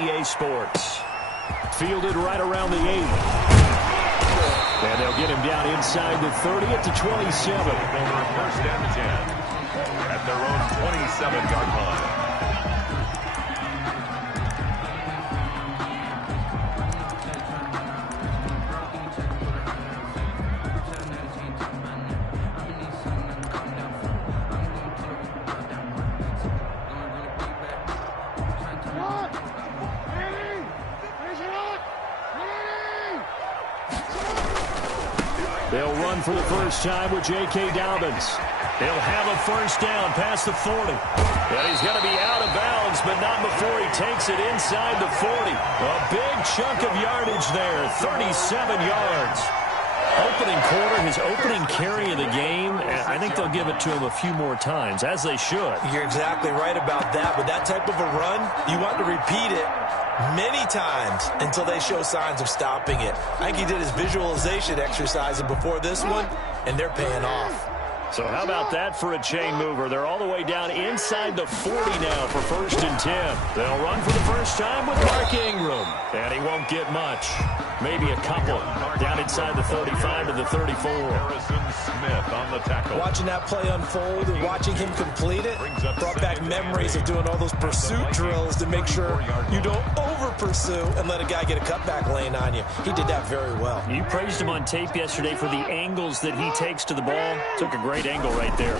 EA Sports. Fielded right around the 8. And they'll get him down inside the 30 at the 27. Over first and 10 at their own 27-yard line. They'll run for the first time with J.K. Dobbins. He'll have a first down past the 40. And he's going to be out of bounds, but not before he takes it inside the 40. A big chunk of yardage there, 37 yards. Opening quarter, his opening carry of the game, and I think they'll give it to him a few more times, as they should. You're exactly right about that. With that type of a run, you want to repeat it many times until they show signs of stopping it. I think he did his visualization exercise before this one, and they're paying off. So how about that for a chain mover? They're all the way down inside the 40 now for first and 10. They'll run for the first time with Mark Ingram. And he won't get much. Maybe a couple. Down inside the 35 to the 34. Harrison Smith on the tackle. Watching that play unfold and watching him complete it brought back memories of doing all those pursuit drills to make sure you don't over-pursue and let a guy get a cutback lane on you. He did that very well. You praised him on tape yesterday for the angles that he takes to the ball. Took a great angle right there.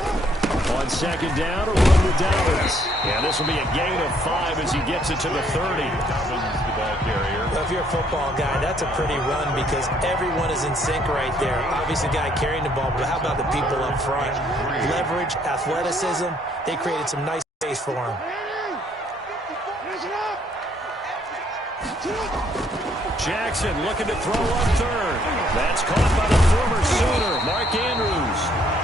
On second down, a run with Dobbins. Yeah, this will be a gain of 5 as he gets it to the 30. Dobbins, the ball carrier. Well, if you're a football guy, that's a pretty run because everyone is in sync right there. Obviously, the guy carrying the ball, but how about the people up front? Leverage, athleticism. They created some nice space for him. Jackson looking to throw on third. That's caught by the former Sooner, Mark Andrews.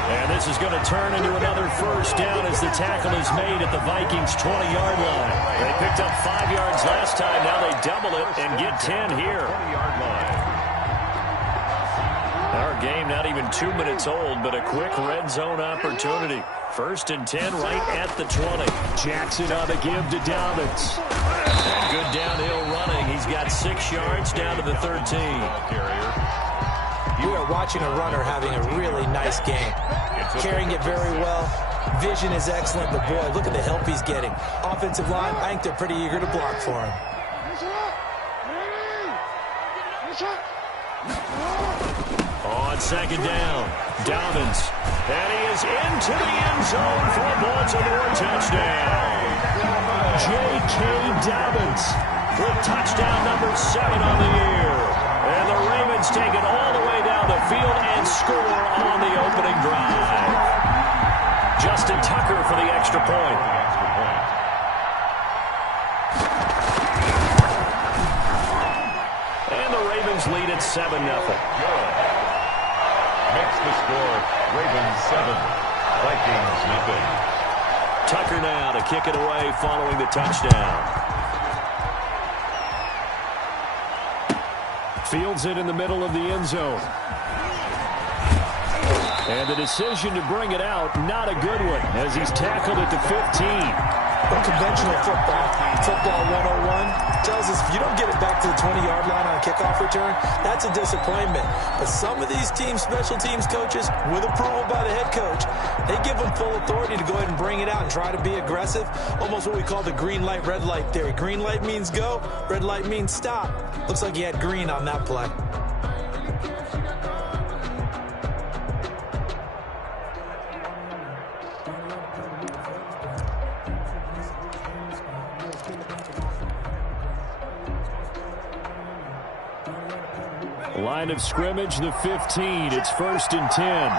And this is going to turn into another first down as the tackle is made at the Vikings' 20-yard line. They picked up 5 yards last time. Now they double it and get 10 here. 20-yard line. Our game not even 2 minutes old, but a quick red zone opportunity. First and 10 right at the 20. Jackson on the give to Dobbins. And good downhill running. He's got 6 yards down to the 13. You are watching a runner having a really nice game. Carrying it very well. Vision is excellent, but boy, look at the help he's getting. Offensive line, I think they're pretty eager to block for him. On second down, Dobbins. And he is into the end zone for a Baltimore touchdown. J.K. Dobbins with touchdown number 7 on the year. And the Ravens take it all the way down the field and score on the opening drive. Justin Tucker for the extra point. And the Ravens lead at 7-0. Makes the score. Ravens 7, Vikings nothing. Tucker now to kick it away following the touchdown. Fields it in the middle of the end zone. And the decision to bring it out, not a good one, as he's tackled at the 15. Conventional football 101 tells us if you don't get it back to the 20-yard line on a kickoff return, that's a disappointment. But some of these teams, special teams coaches, with approval by the head coach, they give them full authority to go ahead and bring it out and try to be aggressive. Almost what we call the green light, red light theory. Green light means go, red light means stop. Looks like he had green on that play. Line of scrimmage, the 15. It's first and 10.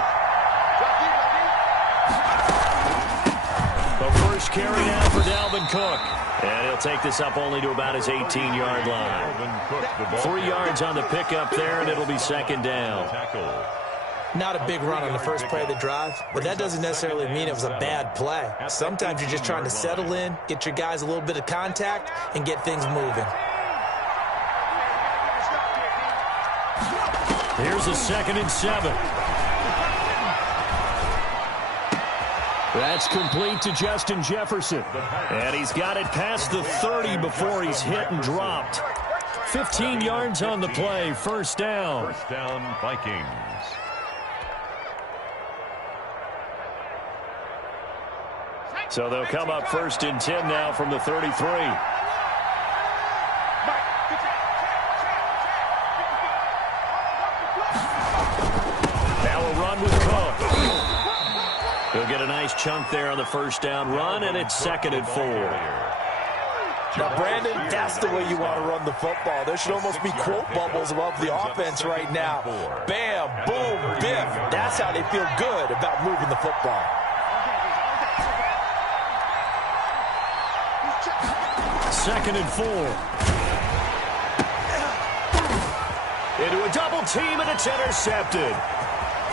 The first carry now for Dalvin Cook. And he'll take this up only to about his 18-yard line. 3 yards on the pickup there, and it'll be second down. Not a big run on the first play of the drive, but that doesn't necessarily mean it was a bad play. Sometimes you're just trying to settle in, get your guys a little bit of contact, and get things moving. Here's a 2nd and 7. That's complete to Justin Jefferson. And he's got it past the 30 before he's hit and dropped. 15 yards on the play, first down. First down, Vikings. So they'll come up first and 10 now from the 33. Now a run with Cook. He'll get a nice chunk there on the first down run, and it's 2nd and 4. Now, Brandon, that's the way you want to run the football. There should almost be quote bubbles above the offense right now. Bam, boom, biff. That's how they feel good about moving the football. 2nd and 4. Into a double team, and it's intercepted.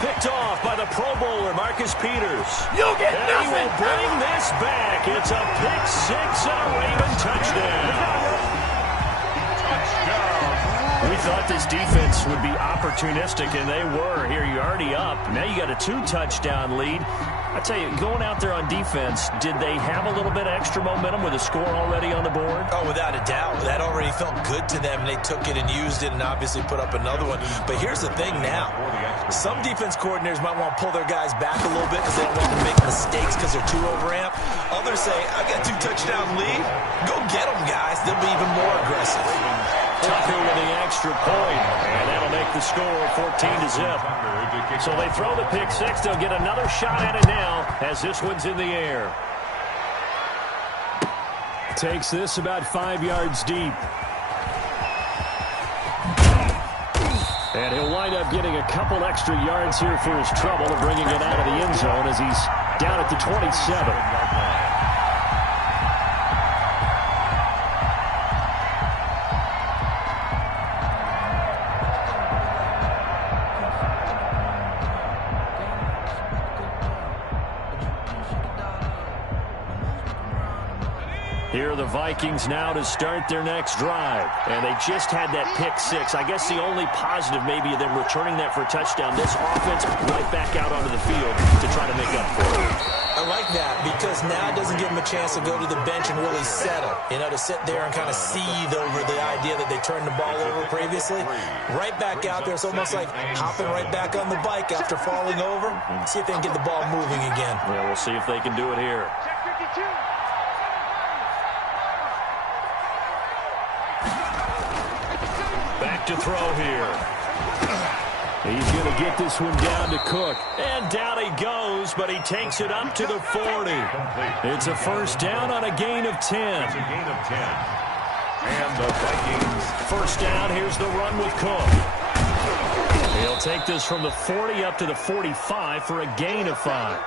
Picked off by the Pro Bowler, Marcus Peters. You'll get and nothing. He will bring this back. It's a pick 6 and a Raven touchdown. We thought this defense would be opportunistic, and they were. Here, you're already up. Now you got a 2-touchdown lead. I tell you, going out there on defense, did they have a little bit extra momentum with a score already on the board? Oh, without a doubt. That already felt good to them. They took it and used it and obviously put up another one. But here's the thing now. Some defense coordinators might want to pull their guys back a little bit because they don't want them to make mistakes because they're too overamped. Others say, I got a 2-touchdown lead. Go get them, guys. They'll be even more aggressive. Tucker with the extra point, and that'll make the score 14-0. So they throw the pick 6. They'll get another shot at it now as this one's in the air. Takes this about 5 yards deep. And he'll wind up getting a couple extra yards here for his trouble of bringing it out of the end zone as he's down at the 27. Here are the Vikings now to start their next drive. And they just had that pick 6. I guess the only positive maybe of them returning that for a touchdown. This offense right back out onto the field to try to make up for it. I like that because now it doesn't give them a chance to go to the bench and really settle. You know, to sit there and kind of seethe over the idea that they turned the ball over previously. Right back out there. It's almost like hopping right back on the bike after falling over. See if they can get the ball moving again. Yeah, we'll see if they can do it here. Back to throw here. He's going to get this one down to Cook. And down he goes, but he takes it up to the 40. It's a first down on a gain of 10. It's a gain of 10. And the Vikings. First down, here's the run with Cook. He'll take this from the 40 up to the 45 for a gain of 5.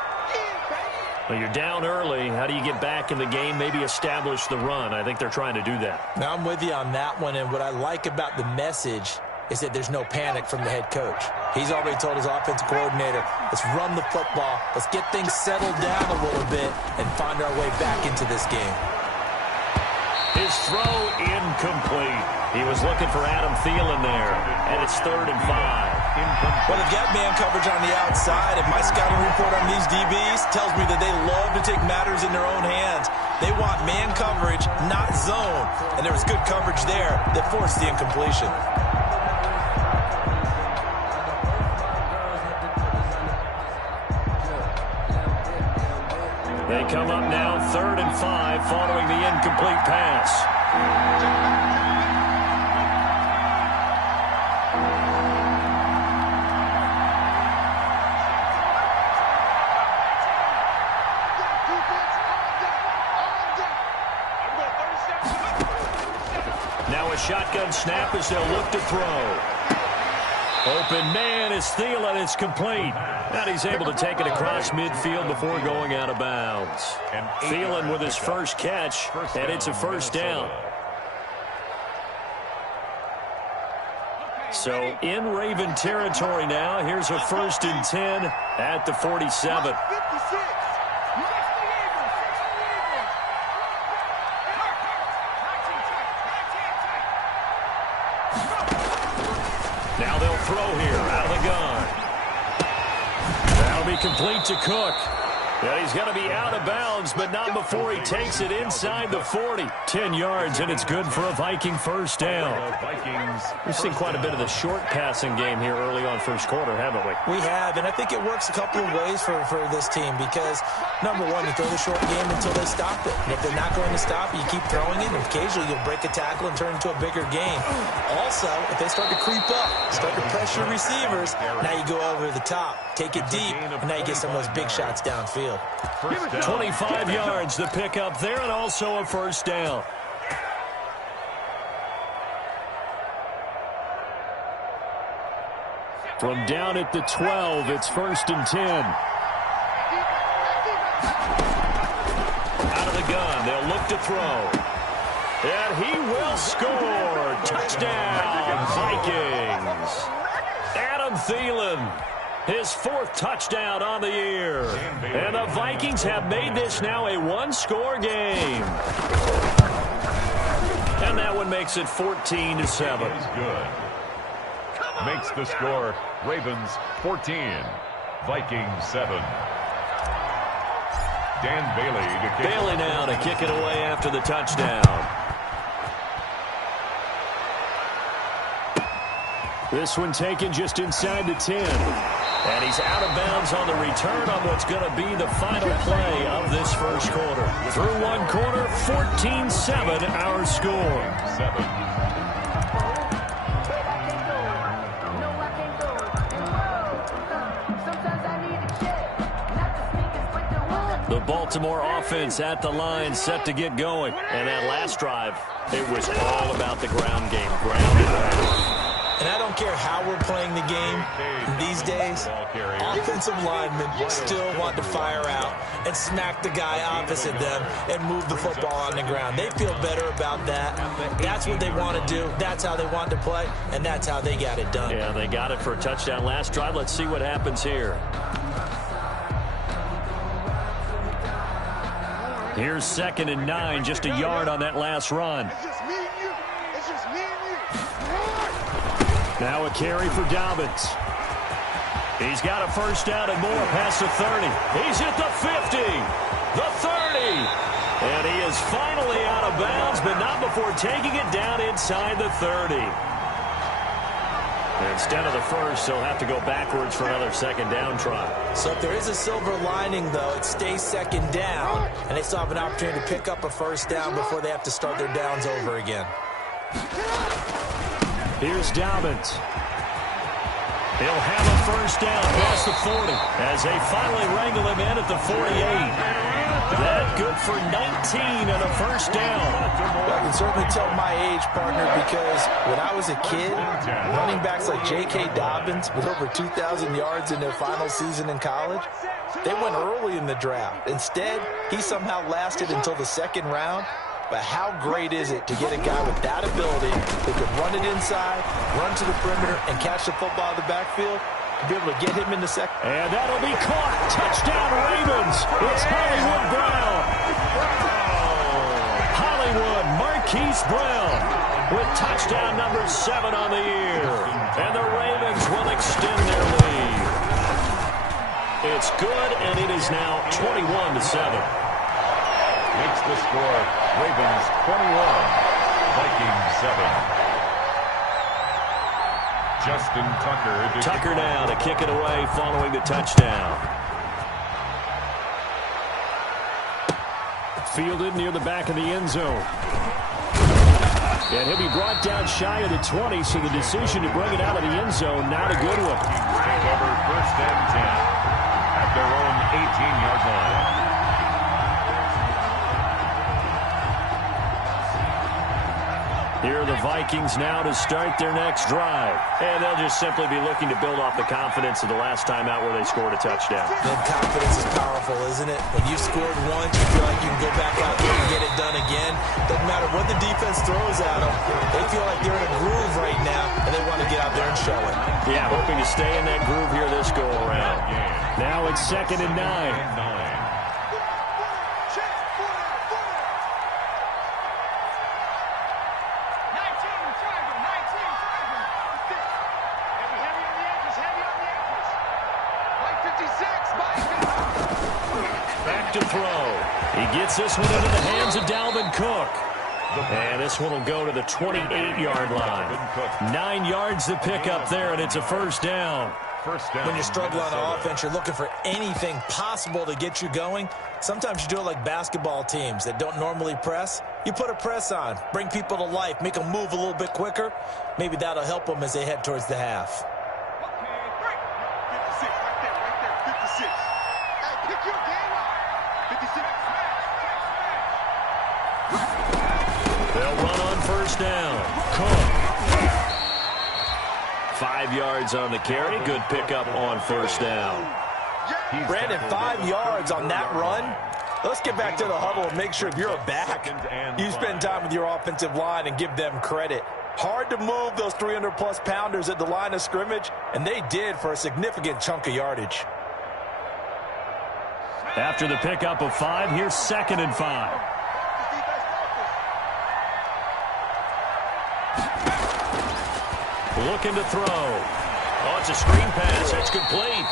Well, you're down early. How do you get back in the game, maybe establish the run? I think they're trying to do that. Now, I'm with you on that one, and what I like about the message is that there's no panic from the head coach. He's already told his offensive coordinator, let's run the football, let's get things settled down a little bit, and find our way back into this game. His throw incomplete. He was looking for Adam Thielen there, and it's 3rd and 5. Well, they've got man coverage on the outside, and my scouting report on these DBs tells me that they love to take matters in their own hands. They want man coverage, not zone, and there was good coverage there that forced the incompletion. They come up now 3rd and 5 following the incomplete pass. Now a shotgun snap as they'll look to throw. Open man is Thielen. It's complete. And he's able to take it across midfield before going out of bounds. Thielen with his first catch, and it's a first down. So in Raven territory now. Here's a 1st and 10 at the 47. Now they'll throw here out of the gun. That'll be complete to Cook. And he's going to be out of bounds, but not before he takes it inside the 40. 10 yards, and it's good for a Viking first down. We've seen quite a bit of the short passing game here early on first quarter, haven't we? We have, and I think it works a couple of ways for this team because, number one, you throw the short game until they stop it. And if they're not going to stop it, you keep throwing it, and occasionally you'll break a tackle and turn it into a bigger game. Also, if they start to creep up, start to pressure receivers, now you go over the top, take it deep, and now you get some of those big shots downfield. 25 yards, the pickup there, and also a first down. From down at the 12, it's 1st and 10. Out of the gun, they'll look to throw. And he will score. Touchdown, Vikings. Adam Thielen. His 4th touchdown on the year. And the Vikings have made this now a one-score game. And that one makes it 14-7. Good. Makes the score Ravens 14, Vikings 7. Dan Bailey to kick. Bailey now to kick it away after the touchdown. This one taken just inside the 10. And he's out of bounds on the return on what's going to be the final play of this first quarter. Through one quarter, 14-7 our score. 7. The Baltimore offense at the line, set to get going. And that last drive, it was all about the ground game. Ground and pound. And I don't care how we're playing the game these days, offensive linemen still want to fire out and smack the guy opposite them and move the football on the ground. They feel better about that. That's what they want to do. That's how they want to play, and that's how they got it done. Yeah, they got it for a touchdown last drive. Let's see what happens here. Here's 2nd and 9, just a yard on that last run. Now a carry for Dobbins. He's got a first down and more past the 30. He's at the 50, the 30. And he is finally out of bounds, but not before taking it down inside the 30. Instead of the first, they'll have to go backwards for another second down try. So if there is a silver lining, though, it stays second down, and they still have an opportunity to pick up a first down before they have to start their downs over again. Here's Dobbins. He'll have a first down past the 40 as they finally wrangle him in at the 48. That good for 19 and a first down. Well, I can certainly tell my age, partner, because when I was a kid, running backs like J.K. Dobbins with over 2,000 yards in their final season in college, they went early in the draft. Instead, he somehow lasted until the 2nd round. But how great is it to get a guy with that ability who can run it inside, run to the perimeter, and catch the football in the backfield, to be able to get him in the second. And that'll be caught. Touchdown, Ravens. It's Hollywood Brown. Hollywood Marquise Brown with touchdown number 7 on the year. And the Ravens will extend their lead. It's good, and it is now 21-7. Makes the score Ravens 21, Vikings 7. Justin Tucker. Tucker now to kick it away following the touchdown. Fielded near the back of the end zone. And he'll be brought down shy of the 20, so the decision to bring it out of the end zone, not a good one. Over 1st and 10 at their own 18-yard line. Here are the Vikings now to start their next drive. And they'll just simply be looking to build off the confidence of the last time out where they scored a touchdown. And confidence is powerful, isn't it? When you've scored once, you feel like you can go back out there and get it done again. Doesn't matter what the defense throws at them. They feel like they're in a groove right now, and they want to get out there and show it. Yeah, hoping to stay in that groove here this go-around. Now it's 2nd and 9. Gets this one into the hands of Dalvin Cook. And this one will go to the 28-yard line. 9 yards to pick up there, and it's a first down. When you struggle on offense, you're looking for anything possible to get you going. Sometimes you do it like basketball teams that don't normally press. You put a press on, bring people to life, make them move a little bit quicker. Maybe that'll help them as they head towards the half. They'll run on first down. Cook. 5 yards on the carry. Good pickup on first down. Brandon, 5 yards on that run. Let's get back to the huddle and make sure if you're a back, you spend time with your offensive line and give them credit. Hard to move those 300-plus pounders at the line of scrimmage, and they did for a significant chunk of yardage. After the pickup of 5, here's 2nd and 5. Looking to throw. Oh, it's a screen pass. That's complete.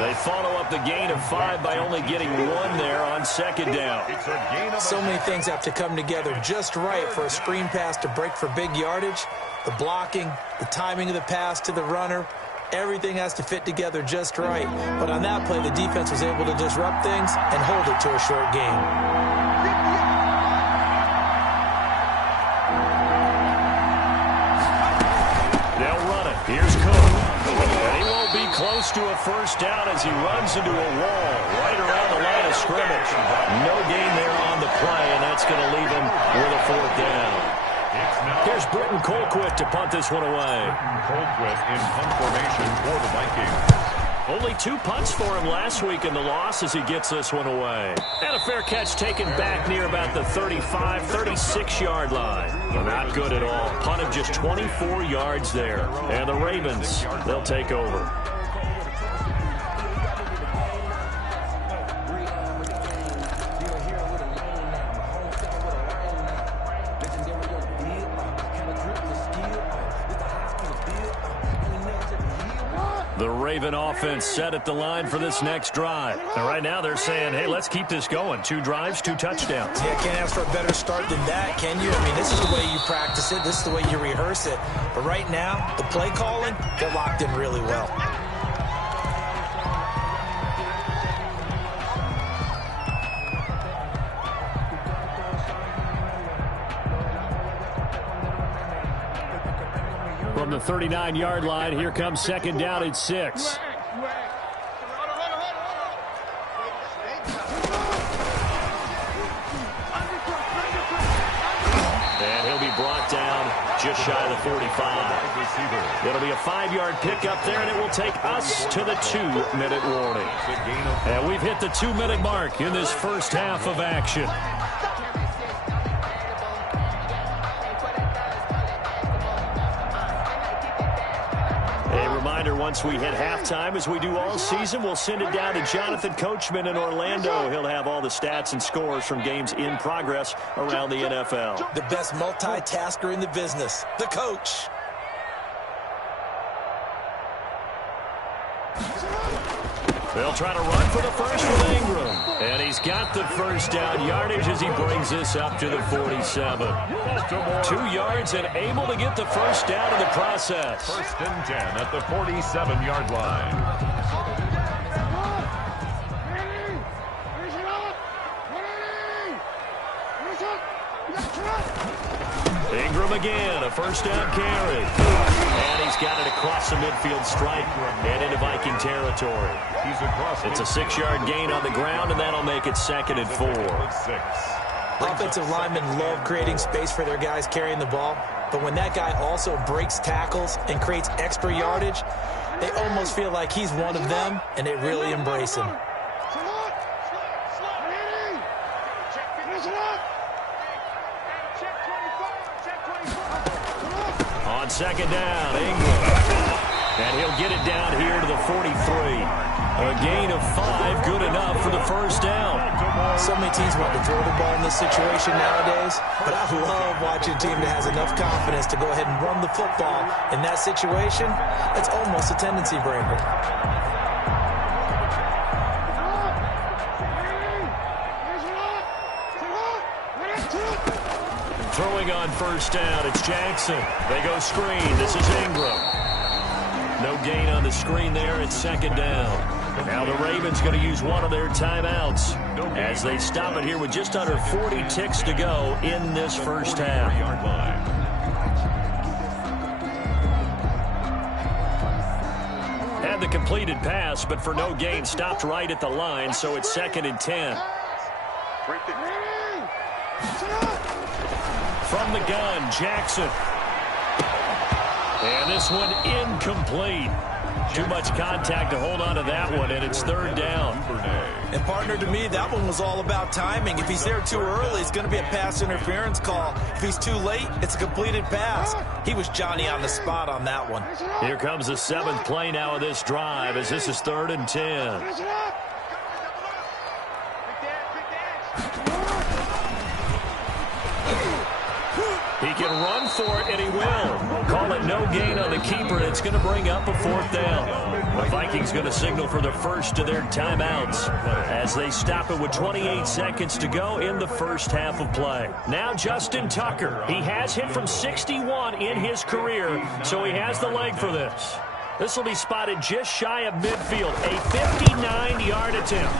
They follow up the gain of 5 by only getting 1 there on 2nd down. So many things have to come together just right for a screen pass to break for big yardage. The blocking, the timing of the pass to the runner, everything has to fit together just right. But on that play, the defense was able to disrupt things and hold it to a short gain. Here's Cook. And he won't be close to a first down as he runs into a wall right around the line of scrimmage. No gain there on the play, and that's going to leave him with a 4th down. Here's Britton Colquitt to punt this one away. Colquitt in punt formation for the Vikings. Only 2 punts for him last week in the loss as he gets this one away. And a fair catch taken back near about the 35, 36-yard line. Not good at all. Punted just 24 yards there. And the Ravens, they'll take over. The Raven offense set at the line for this next drive. And right now they're saying, hey, let's keep this going. 2 drives, 2 touchdowns. Yeah, can't ask for a better start than that, can you? I mean, this is the way you practice it. This is the way you rehearse it. But right now, the play calling, they're locked in really well. From the 39-yard line, here comes 2nd down at 6. And he'll be brought down just shy of the 45. It'll be a 5-yard pickup there, and it will take us to the 2-minute warning. And we've hit the 2-minute mark in this first half of action. Once we hit halftime, as we do all season, we'll send it down to Jonathan Coachman in Orlando. He'll have all the stats and scores from games in progress around the NFL. The best multitasker in the business, the coach. They'll try to run for the first with Ingram. And he's got the first down yardage as he brings this up to the 47. 2 yards and able to get the first down in the process. 1st and 10 at the 47-yard line. Ingram again, a first down carry. And he's got it across the midfield stripe and into Viking territory. It's a 6-yard gain on the ground, and that'll make it 2nd and 4. Offensive linemen love creating space for their guys carrying the ball, but when that guy also breaks tackles and creates extra yardage, they almost feel like he's one of them, and they really embrace him. On 2nd down, Ingram. And he'll get it down here to the 43. A gain of 5, good enough for the first down. So many teams want to throw the ball in this situation nowadays, but I love watching a team that has enough confidence to go ahead and run the football. In that situation, it's almost a tendency breaker. Throwing on first down, it's Jackson. They go screen. This is Ingram. No gain on the screen there. It's second down. Now the Ravens going to use one of their timeouts as they stop it here with just under 40 ticks to go in this first half. Had the completed pass, but for no gain, stopped right at the line, so it's 2nd and 10. From the gun, Jackson. And this one incomplete. Too much contact to hold on to that one, and it's 3rd down. And, partner, to me, that one was all about timing. If he's there too early, it's going to be a pass interference call. If he's too late, it's a completed pass. He was Johnny on the spot on that one. Here comes the 7th play now of this drive as this is 3rd and 10. He can run for it, and he will. Call it no gain on the keeper, and it's going to bring up a 4th down. The Vikings going to signal for the first of their timeouts as they stop it with 28 seconds to go in the first half of play. Now Justin Tucker. He has hit from 61 in his career, so he has the leg for this. This will be spotted just shy of midfield, a 59-yard attempt.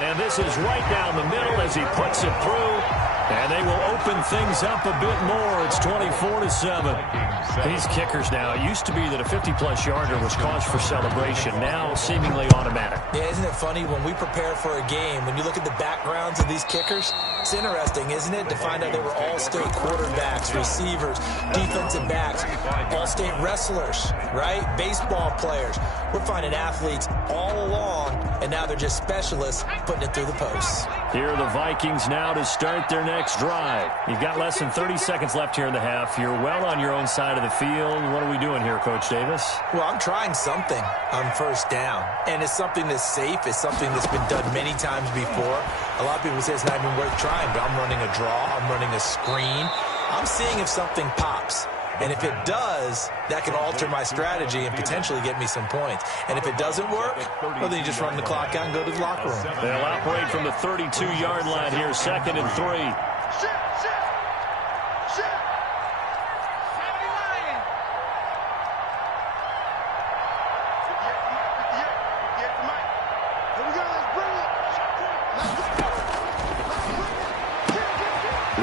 And this is right down the middle as he puts it through. And they will open things up a bit more. It's 24-7. These kickers now, it used to be that a 50-plus yarder was cause for celebration. Now seemingly automatic. Yeah, isn't it funny when we prepare for a game, when you look at the backgrounds of these kickers, it's interesting, isn't it, to find out they were all-state quarterbacks, receivers, defensive backs, all-state wrestlers, right? Baseball players. We're finding athletes all along, and now they're just specialists putting it through the posts. Here are the Vikings now to start their next drive. You've got less than 30 seconds left here in the half. You're well on your own side of the field. What are we doing here, Coach Davis? Well, I'm trying something on first down, and it's something that's safe. It's something that's been done many times before. A lot of people say it's not even worth trying, but I'm running a draw. I'm running a screen. I'm seeing if something pops. And if it does, that can alter my strategy and potentially get me some points. And if it doesn't work, well, then you just run the clock out and go to the locker room. They'll operate from the 32-yard line here, 2nd and 3.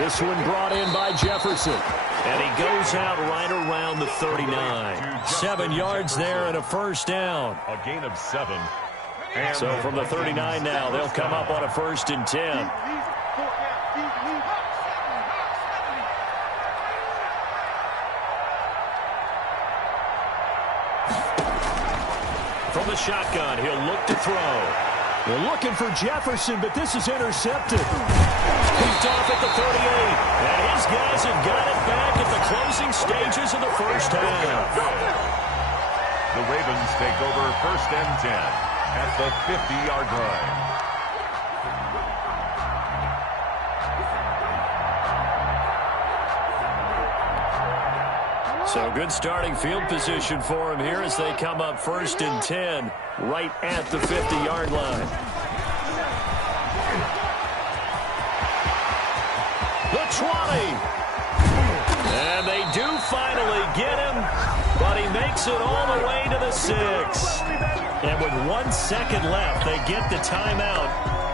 This one brought in by Jefferson. And he goes out right around the 39. 7 yards there and a first down. A gain of 7. So from the 39 now, they'll come up on a 1st and 10. From the shotgun, he'll look to throw. We're looking for Jefferson, but this is intercepted. Picked off at the 38. And his guys have got it back at the closing stages of the first half. The Ravens take over 1st and 10 at the 50-yard line. So good starting field position for him here as they come up 1st and 10 right at the 50-yard line. The 20. And they do finally get him, but he makes it all the way to the 6. And with 1 second left, they get the timeout,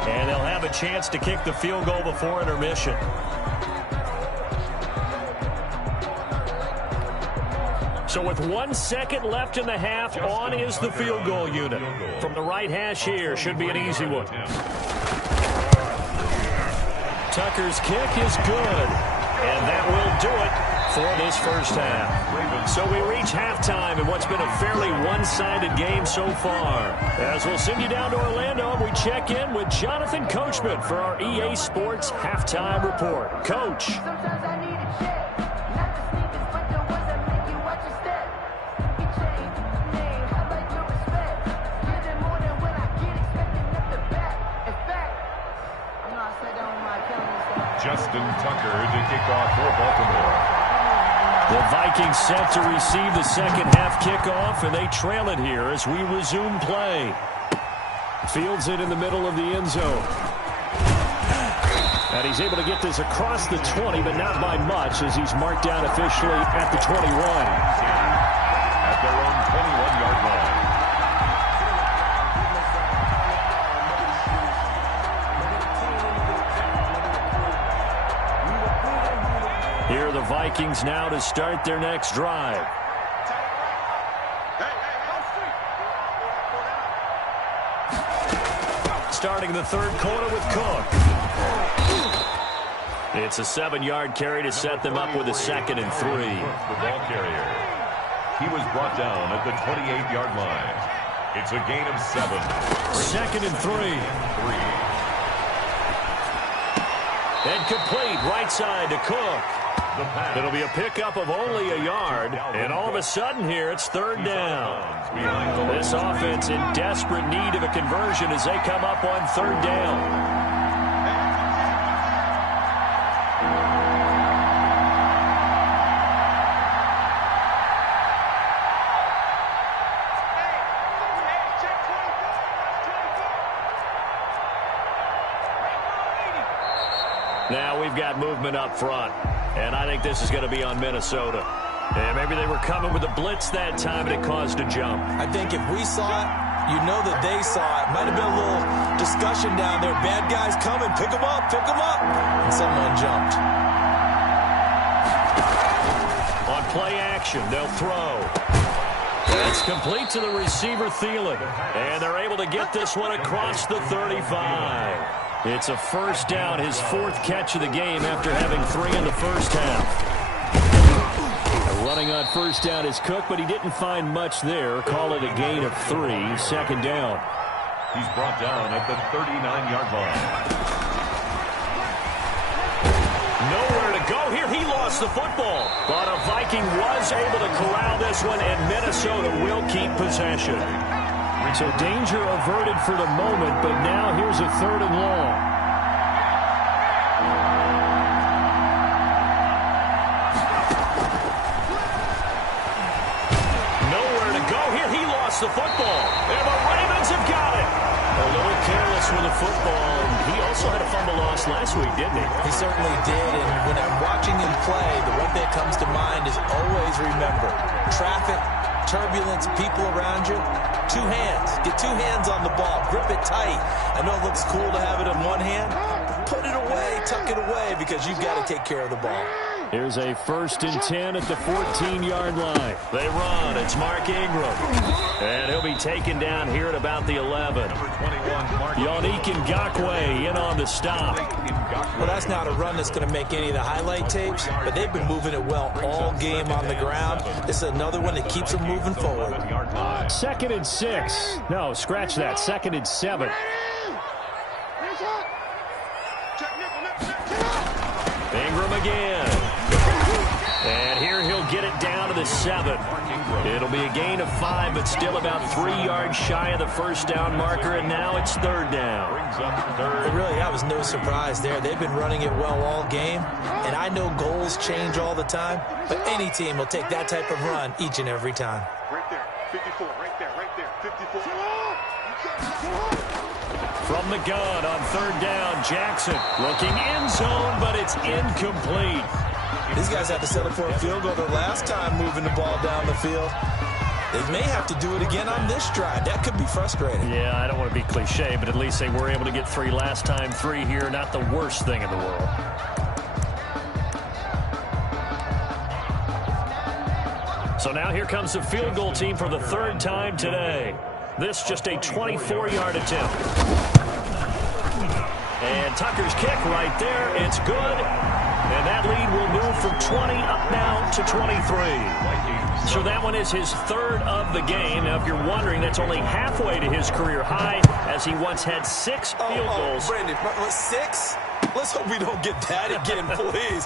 and they'll have a chance to kick the field goal before intermission. So with 1 second left in the half, on is the field goal unit. From the right hash here, should be an easy one. Tucker's kick is good, and that will do it for this first half. So we reach halftime in what's been a fairly one-sided game so far. As we'll send you down to Orlando, and we check in with Jonathan Coachman for our EA Sports Halftime Report. Coach. Justin Tucker to kick off for Baltimore. The Vikings set to receive the second half kickoff, and they trail it here as we resume play. Fields it in the middle of the end zone. And And he's able to get this across the 20, but not by much, as he's marked down officially at the 21. At their own 21-yard line. Here are the Vikings now to start their next drive. Starting the third quarter with Cook. It's a 7-yard carry to set them up with a 2nd and 3. The ball carrier. He was brought down at the 28-yard line. It's a gain of 7. 2nd and 3. And complete right side to Cook. It'll be a pickup of only a yard, and all of a sudden here it's 3rd down. This offense in desperate need of a conversion as they come up on 3rd down. Now we've got movement up front, and I think this is going to be on Minnesota. And maybe they were coming with a blitz that time, and it caused a jump. I think if we saw it, you know that they saw it. Might have been a little discussion down there. Bad guys coming. Pick them up. Pick them up. And someone jumped. On play action, they'll throw. It's complete to the receiver, Thielen. And they're able to get this one across the 35. It's a 1st down, his 4th catch of the game after having 3 in the first half. Running on 1st down is Cook, but he didn't find much there. Call it a gain of 3, 2nd down. He's brought down at the 39-yard line. Nowhere to go here. He lost the football. But a Viking was able to corral this one, and Minnesota will keep possession. So danger averted for the moment, but now here's a 3rd and long. Nowhere to go here. He lost the football. And the Ravens have got it. A little careless with the football. He also had a fumble loss last week, didn't he? He certainly did, and when I'm watching him play, the one that comes to mind is always remember, traffic, turbulence, people around you, 2 hands. Get 2 hands on the ball. Grip it tight. I know it looks cool to have it in one hand. Put it away, tuck it away, because you've got to take care of the ball. Here's a 1st and 10 at the 14-yard line. They run. It's Mark Ingram. And he'll be taken down here at about the 11. Yannick Ngakoue in on the stop. Well, that's not a run that's going to make any of the highlight tapes, but they've been moving it well all game on the ground. This is another one that keeps them moving forward. 2nd and 6. No, scratch that. 2nd and 7. Ingram again. And here he'll get it down to the 7. It'll be a gain of 5, but still about 3 yards shy of the 1st down marker, and now it's 3rd down. But really, that was no surprise there. They've been running it well all game, and I know goals change all the time, but any team will take that type of run each and every time. Right there, 54, right there, 54. From the gun on 3rd down, Jackson looking end zone, but it's incomplete. These guys had to settle for a field goal their last time moving the ball down the field. They may have to do it again on this drive. That could be frustrating. Yeah, I don't want to be cliche, but at least they were able to get 3 last time. 3 here, not the worst thing in the world. So now here comes the field goal team for the 3rd time today. This just a 24-yard attempt. And Tucker's kick right there. It's good. And that lead will move from 20 up now to 23. So that one is his 3rd of the game. Now, if you're wondering, that's only halfway to his career high, as he once had 6 field goals. Brandon, 6? Let's hope we don't get that again, please.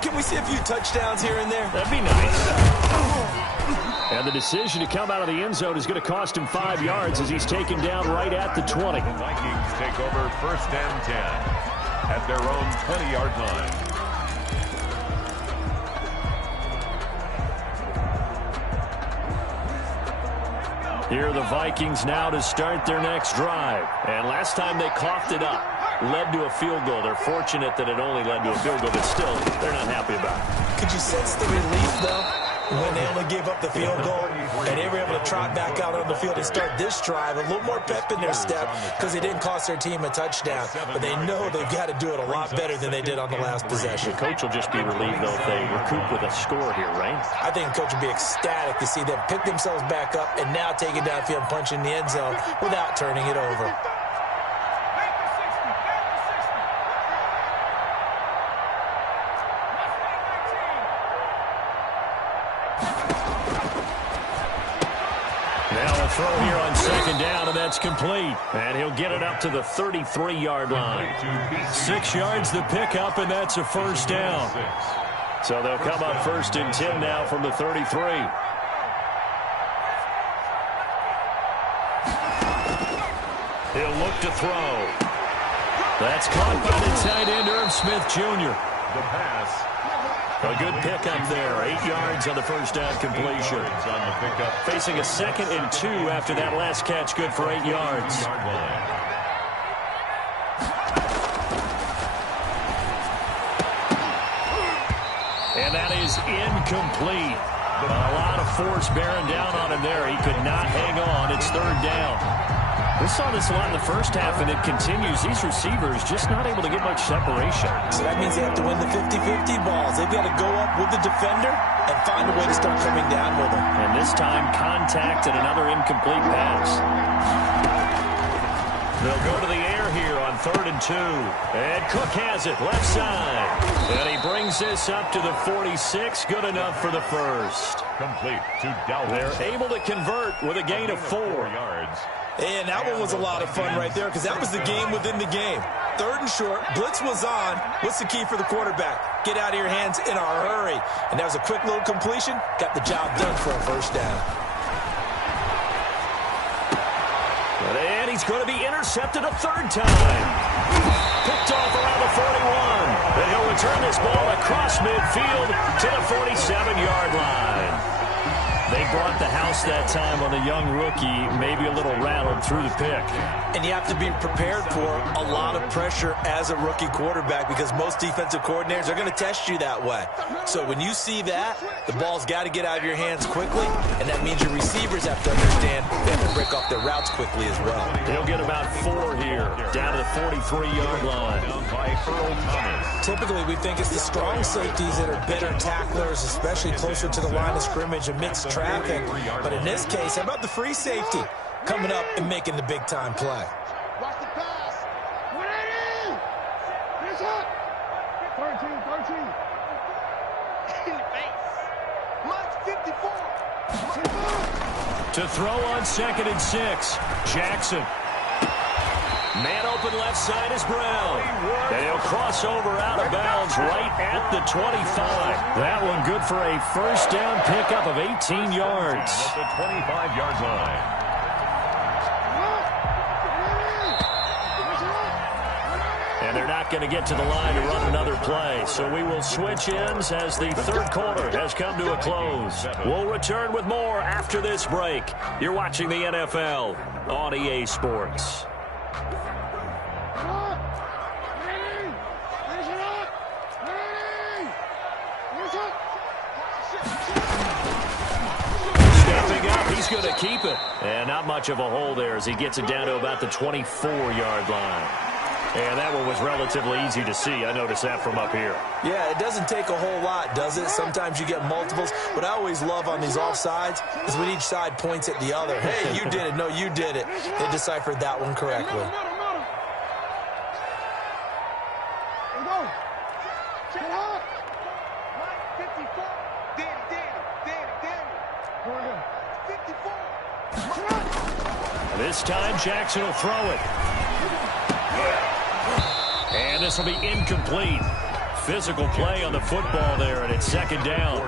Can we see a few touchdowns here and there? That'd be nice. And the decision to come out of the end zone is going to cost him 5 yards as he's taken down right at the 20. The Vikings take over 1st and 10 at their own 20-yard line. Here are the Vikings now to start their next drive. And last time they coughed it up. led to a field goal. They're fortunate that it only led to a field goal, but still, they're not happy about it. Could you sense the relief, though, when they only gave up the field goal and they were able to trot back out on the field and start this drive? A little more pep in their step because they didn't cost their team a touchdown, but they know they've got to do it a lot better than they did on the last possession. The coach will just be relieved, though, if they recoup with a score here, right? I think the coach will be ecstatic to see them pick themselves back up and now take it downfield and punch in the end zone without turning it over. Throw here on second down, and that's complete. And he'll get it up to the 33-yard line. 6 yards the pickup, and that's a first down. So they'll come up 1st and 10 now from the 33. He'll look to throw. That's caught by the tight end, Irv Smith Jr. The pass. A good pickup there. 8 yards on the first down completion. Facing a 2nd and 2 after that last catch. Good for 8 yards. And that is incomplete. A lot of force bearing down on him there. He could not hang on. It's 3rd down. We saw this a lot in the first half, and it continues. These receivers just not able to get much separation. So that means they have to win the 50-50 balls. They've got to go up with the defender and find a way to start coming down with them. And this time, contact and another incomplete pass. They'll go to the air here on 3rd and 2. And Cook has it, left side. And he brings this up to the 46. Good enough for the first. Complete to Dalvin. They're able to convert with a gain of 4 yards. And that one was a lot of fun right there because that was the game within the game. 3rd and short, blitz was on. What's the key for the quarterback? Get out of your hands in a hurry. And that was a quick little completion. Got the job done for a first down. And he's going to be intercepted a 3rd time. Picked off around the 41. And he'll return this ball across midfield to the 47-yard line. They brought the house that time on the young rookie, maybe a little rattled through the pick. And you have to be prepared for a lot of pressure as a rookie quarterback because most defensive coordinators are going to test you that way. So when you see that, the ball's got to get out of your hands quickly, and that means your receivers have to understand they have to break off their routes quickly as well. He'll get about 4 here, down to the 43-yard line. Typically, we think it's the strong safeties that are better tacklers, especially closer to the line of scrimmage amidst traffic. But in this case, how about the free safety coming up and making the big-time play? Watch the pass. 180. Finish up. 13. In the face. March 54. To throw on 2nd and 6. Jackson. Man open left side is Brown. And he'll cross over out of bounds right at the 25. That one good for a first down pickup of 18 yards. At the 25-yard line. And they're not going to get to the line to run another play. So we will switch ends as the 3rd quarter has come to a close. We'll return with more after this break. You're watching the NFL on EA Sports. Stepping up, he's going to keep it. And not much of a hole there as he gets it down to about the 24-yard line. And that one was relatively easy to see. I noticed that from up here. Yeah, it doesn't take a whole lot, does it? Sometimes you get multiples. What I always love on these offsides is when each side points at the other. Hey, you did it. No, you did it. They deciphered that one correctly. This time, Jackson will throw it. And this will be incomplete. Physical play on the football there, and it's 2nd down.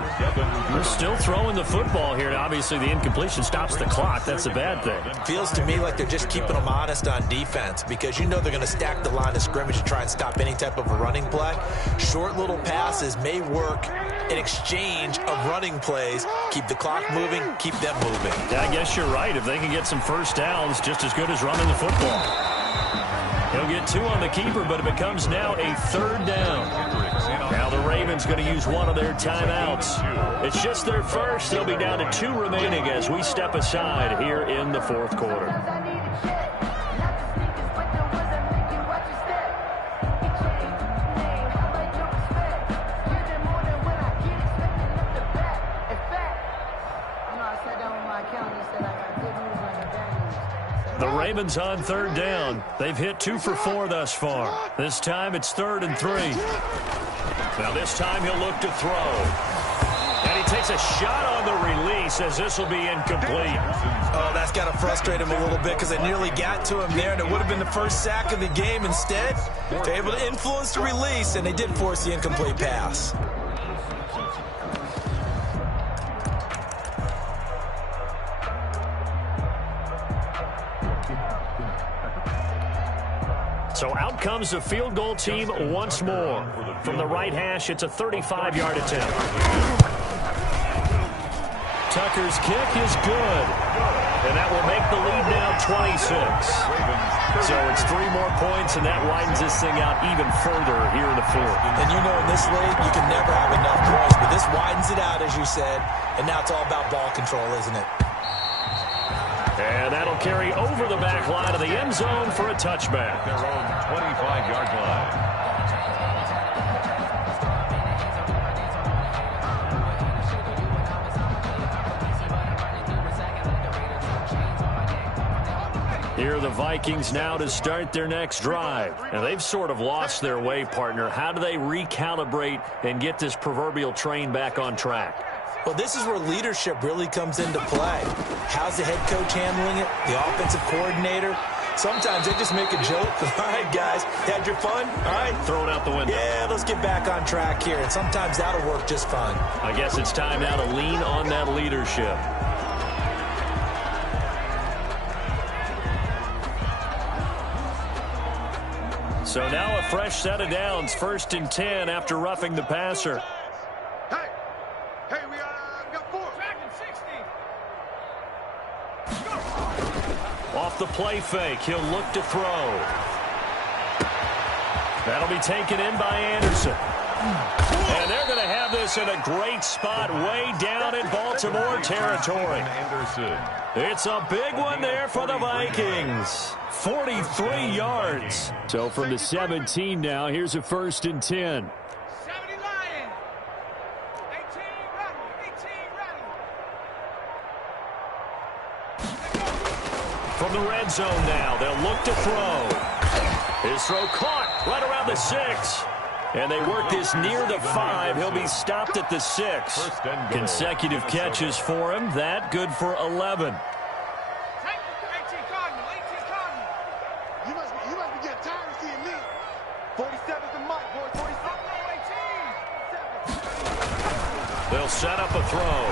They're still throwing the football here. Obviously, the incompletion stops the clock. That's a bad thing. Feels to me like they're just keeping them honest on defense because you know they're going to stack the line of scrimmage and try and stop any type of a running play. Short little passes may work in exchange of running plays. Keep the clock moving, keep them moving. Yeah, I guess you're right. If they can get some first downs, just as good as running the football. He'll He'll get 2 on the keeper, but it becomes now a 3rd down. Now the Ravens going to use one of their timeouts. It's just their first. They'll be down to 2 remaining as we step aside here in the 4th quarter. The Ravens on 3rd down. They've hit 2 for 4 thus far. This time it's 3rd and 3. Now this time he'll look to throw. And he takes a shot on the release as this will be incomplete. Oh, that's got to frustrate him a little bit because they nearly got to him there, and it would have been the first sack of the game. Instead, they're able to influence the release, and they did force the incomplete pass. So out comes the field goal team once more. From the right hash, it's a 35-yard attempt. Tucker's kick is good. And that will make the lead now 26. So it's 3 more points, and that widens this thing out even further here in the 4th. And you know in this league, you can never have enough points, but this widens it out, as you said, and now it's all about ball control, isn't it? And that'll carry over the back line of the end zone for a touchback. Their own 25-yard line. Here are the Vikings now to start their next drive. And they've sort of lost their way, partner. How do they recalibrate and get this proverbial train back on track? Well, this is where leadership really comes into play. How's the head coach handling it? The offensive coordinator? Sometimes they just make a joke. All right, guys, had your fun? All right. Throw it out the window. Yeah, let's get back on track here. And sometimes that'll work just fine. I guess it's time now to lean on that leadership. So now a fresh set of downs. 1st and 10 after roughing the passer. Off the play fake, he'll look to throw. That'll be taken in by Anderson. And they're going to have this in a great spot way down in Baltimore territory. It's a big one there for the Vikings. 43 yards. So from the 17 now, here's a 1st and 10. From the red zone now, they'll look to throw. His throw caught right around the 6. And they work this near the 5. He'll be stopped at the 6. Consecutive catches for him. That good for 11. You must be getting tired of seeing me. 47's the mark, boy. 47. They'll set up a throw.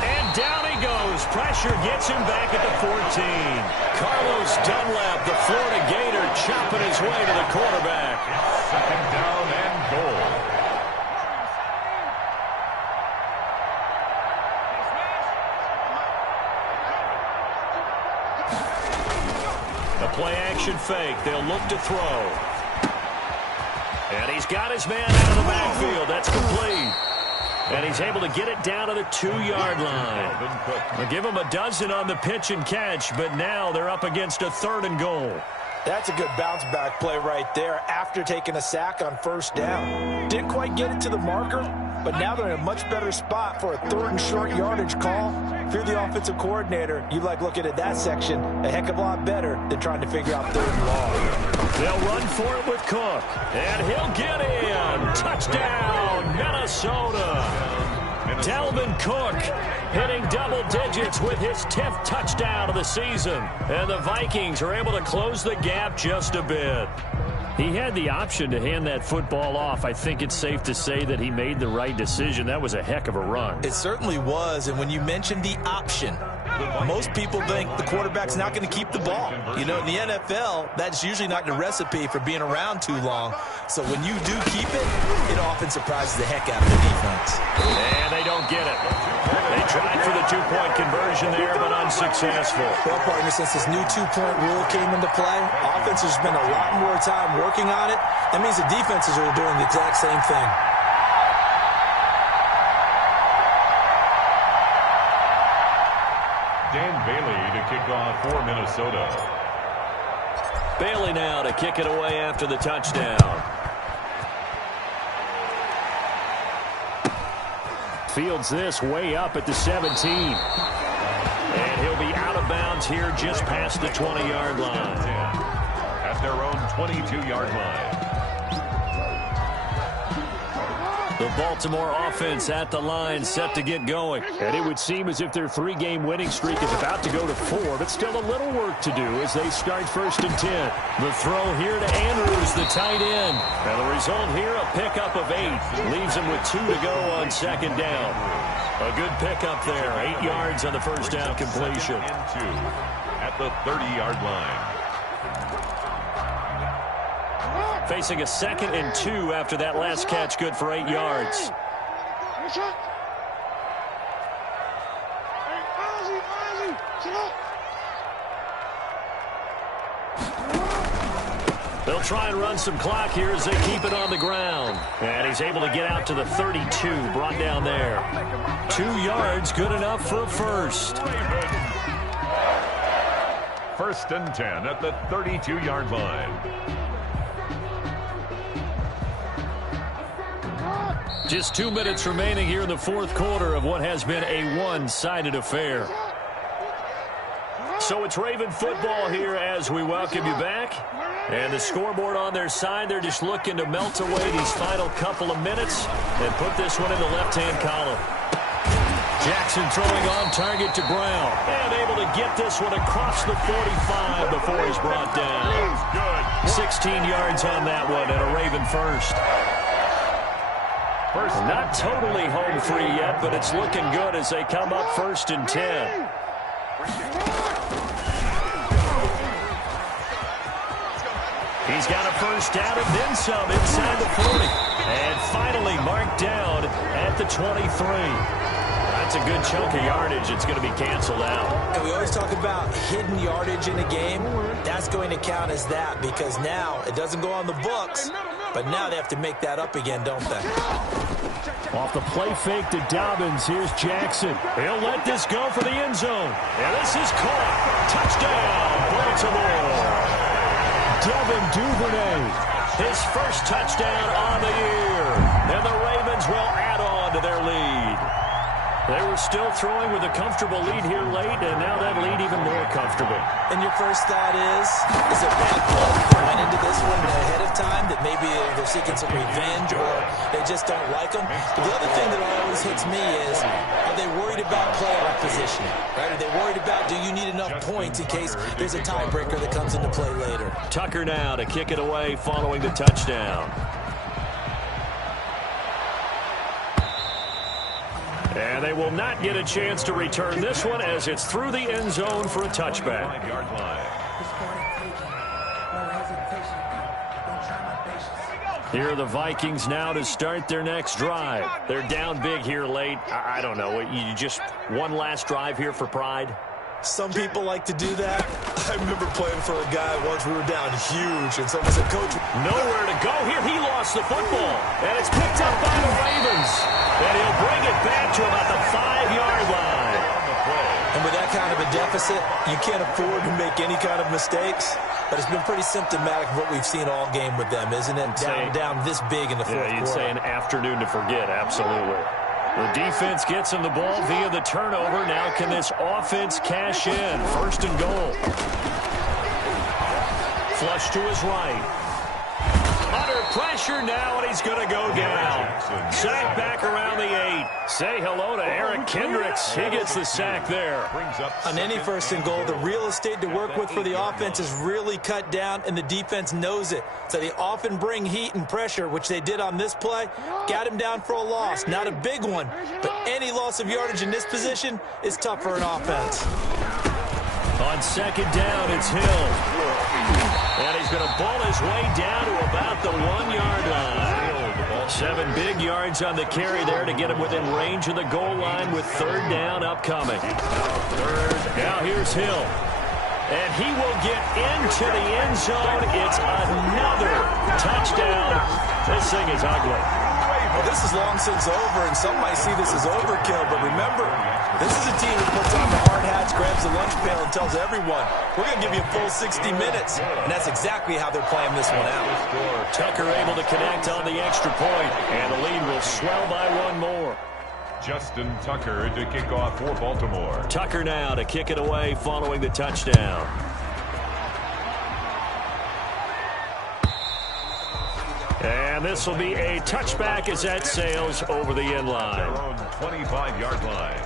And down he goes. Pressure gets him back at the 14. Carlos Dunlap, the Florida Gator, chopping his way to the quarterback. 2nd down and goal. The play action fake. They'll look to throw. And he's got his man out of the backfield. That's complete. And he's able to get it down to the 2-yard line. They'll give him a dozen on the pitch and catch, but now they're up against a 3rd and goal. That's a good bounce-back play right there after taking a sack on 1st down. Didn't quite get it to the marker, but now they're in a much better spot for a 3rd and short yardage call. If you're the offensive coordinator, you like looking at that section a heck of a lot better than trying to figure out 3rd and long. They'll run for it with Cook, and he'll get in. Touchdown, Minnesota. Dalvin Cook hitting double digits with his 10th touchdown of the season. And the Vikings are able to close the gap just a bit. He had the option to hand that football off. I think it's safe to say that he made the right decision. That was a heck of a run. It certainly was, and when you mentioned the option, Most people think the quarterback's not going to keep the ball. You know, in the NFL, that's usually not the recipe for being around too long. So when you do keep it, it often surprises the heck out of the defense. And they don't get it. They tried for the two-point conversion there, but unsuccessful. Well, partner, since this new two-point rule came into play, offense has spent a lot more time working on it. That means the defenses are doing the exact same thing. Dan Bailey to kick off for Minnesota. Bailey now to kick it away after the touchdown. Fields this way up at the 17. And he'll be out of bounds here just past the 20-yard line. At their own 22-yard line. The Baltimore offense at the line, set to get going. And it would seem as if their three-game winning streak is about to go to 4, but still a little work to do as they start 1st and 10. The throw here to Andrews, the tight end. And the result here, a pickup of 8. Leaves him with 2 to go on 2nd down. A good pickup there, 8 yards on the first down completion. 2 at the 30-yard line. Facing a 2nd and 2 after that last catch, good for 8 yards. They'll try and run some clock here as they keep it on the ground. And he's able to get out to the 32, brought down there. 2 yards, good enough for a first. 1st and 10 at the 32-yard line. Just 2 minutes remaining here in the 4th quarter of what has been a one-sided affair. So it's Raven football here as we welcome you back. And the scoreboard on their side, they're just looking to melt away these final couple of minutes and put this one in the left-hand column. Jackson throwing on target to Brown. And able to get this one across the 45 before he's brought down. 16 yards on that one and a Raven first. Not totally home free yet, but it's looking good as they come up 1st and 10. He's got a first down and then some inside the 40. And finally marked down at the 23. That's a good chunk of yardage. It's going to be canceled out. And we always talk about hidden yardage in a game. That's going to count as that because now it doesn't go on the books, but now they have to make that up again, don't they? Off the play fake to Dobbins. Here's Jackson. He'll let this go for the end zone. And this is caught. Touchdown, Baltimore. Devin Duvernay. His first touchdown on the year. And the Ravens will add on to their lead. They were still throwing with a comfortable lead here late, and now that lead even more comfortable. And your first thought is it bad blood that went into this one ahead of time, that maybe they're seeking some revenge or they just don't like them? But the other thing that always hits me is, are they worried about playoff positioning? Right? Are they worried about, do you need enough points in case there's a tiebreaker that comes into play later? Tucker now to kick it away following the touchdown. And they will not get a chance to return this one as it's through the end zone for a touchback. Here are the Vikings now to start their next drive. They're down big here late. I don't know. You just one last drive here for pride? Some people like to do that. I remember playing for a guy once we were down huge, and someone said, Coach, nowhere to go here. He lost the football, and it's picked up by the Ravens. And he'll bring it back to about the 5-yard line. And with that kind of a deficit, you can't afford to make any kind of mistakes. But it's been pretty symptomatic of what we've seen all game with them, isn't it? Down this big in the fourth quarter. You'd say an afternoon to forget, absolutely. The defense gets him the ball via the turnover. Now can this offense cash in? 1st and goal. Flush to his right. Under pressure now, and he's going to go down. Sack back around the 8. Say hello to Eric Kendricks. He gets the sack there. On any first and goal, the real estate to work with for the offense is really cut down, and the defense knows it. So they often bring heat and pressure, which they did on this play. Got him down for a loss. Not a big one, but any loss of yardage in this position is tough for an offense. On second down, it's Hill. And he's going to ball his way down to about the 1-yard line. 7 big yards on the carry there to get him within range of the goal line with third down upcoming. Now here's Hill. And he will get into the end zone. It's another touchdown. This thing is ugly. Well, this is long since over, and some might see this as overkill. But remember, this is a team that puts on the hard hats, grabs the lunch pail, and tells everyone, we're going to give you a full 60 minutes. And that's exactly how they're playing this one out. Tucker able to connect on the extra point, and the lead will swell by 1 more. Justin Tucker to kick off for Baltimore. Tucker now to kick it away following the touchdown. And this will be a touchback as that sails over the end line. 25-yard line.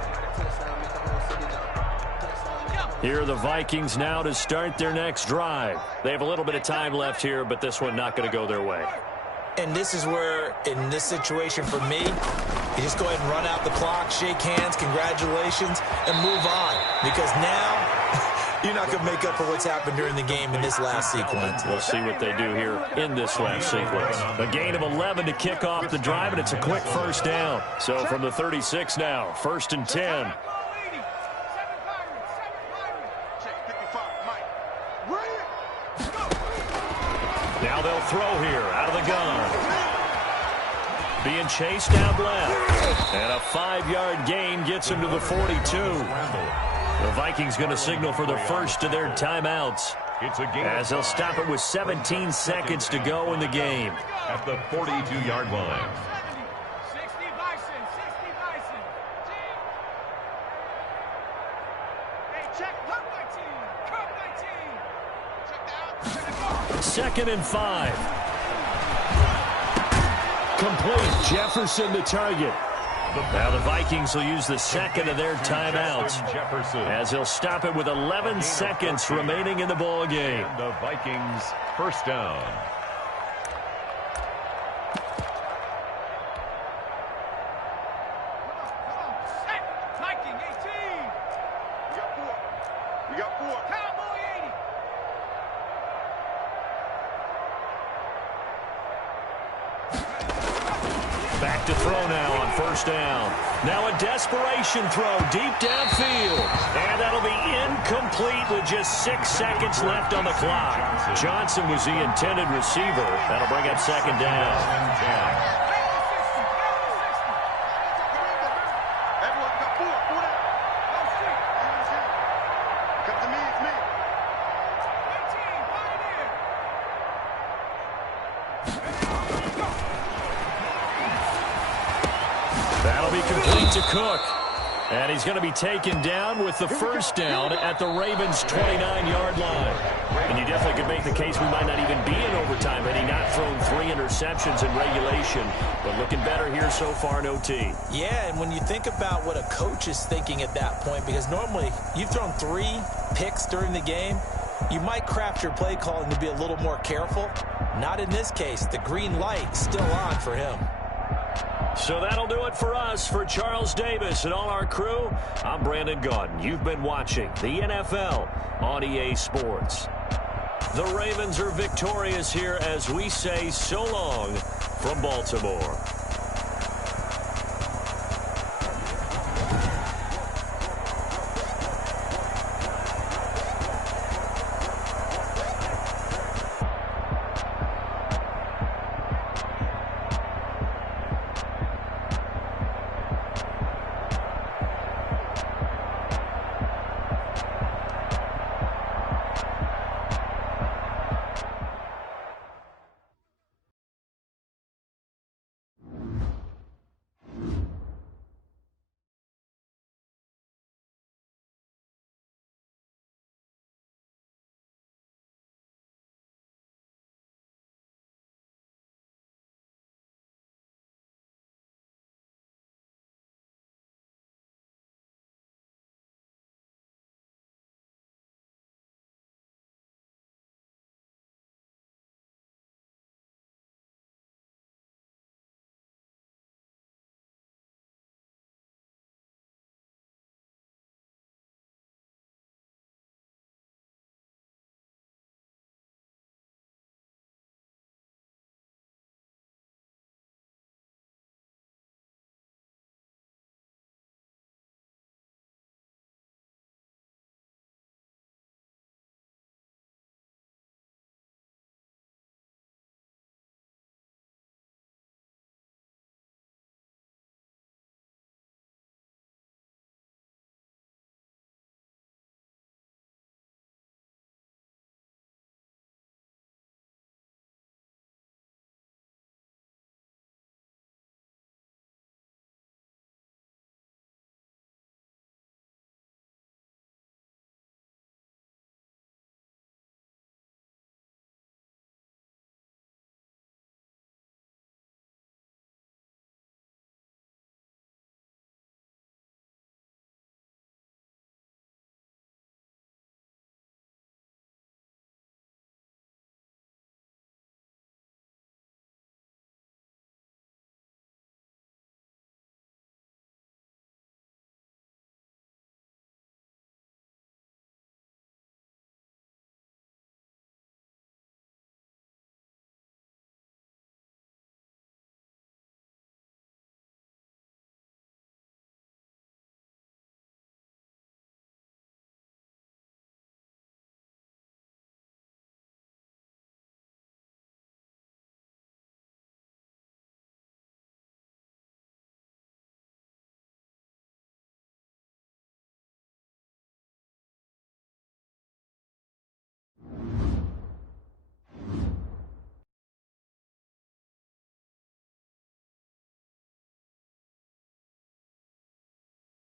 Here are the Vikings now to start their next drive. They have a little bit of time left here, but this one not going to go their way. And this is where, in this situation for me, you just go ahead and run out the clock, shake hands, congratulations, and move on. Because now, you're not going to make up for what's happened during the game in this last sequence. We'll see what they do here in this last sequence. A gain of 11 to kick off the drive, and it's a quick first down. So from the 36 now, 1st and 10. Now they'll throw here out of the gun. Being chased down left. And a 5-yard gain gets him to the 42. The Vikings going to signal for the first of their timeouts, as they'll stop it with 17 seconds to go in the game. At the 42-yard line. 60 Bison, 60 Bison. Hey, check, cut my team, cut my team. Check down. 2nd and 5. Complete. Jefferson the target. Now the Vikings will use the second of their timeouts, as they'll stop it with 11 seconds remaining in the ball game. The Vikings first down. Viking 18. You got 4. You got 4. Cowboy 80. Back to throw now on first down. Now a desperation throw deep downfield. And that'll be incomplete with just 6 seconds left on the clock. Johnson was the intended receiver. That'll bring up second down. Everyone got 4. 4 down. Come to me, it's me. 18, Pioneer. That'll be complete to Cook. And he's going to be taken down with the first down at the Ravens' 29-yard line. And you definitely could make the case we might not even be in overtime had he not thrown 3 interceptions in regulation. But looking better here so far in OT. Yeah, and when you think about what a coach is thinking at that point, because normally you've thrown 3 picks during the game, you might craft your play calling to be a little more careful. Not in this case. The green light still on for him. So that'll do it for us. For Charles Davis and all our crew, I'm Brandon Gaudin. You've been watching the NFL on EA Sports. The Ravens are victorious here as we say so long from Baltimore.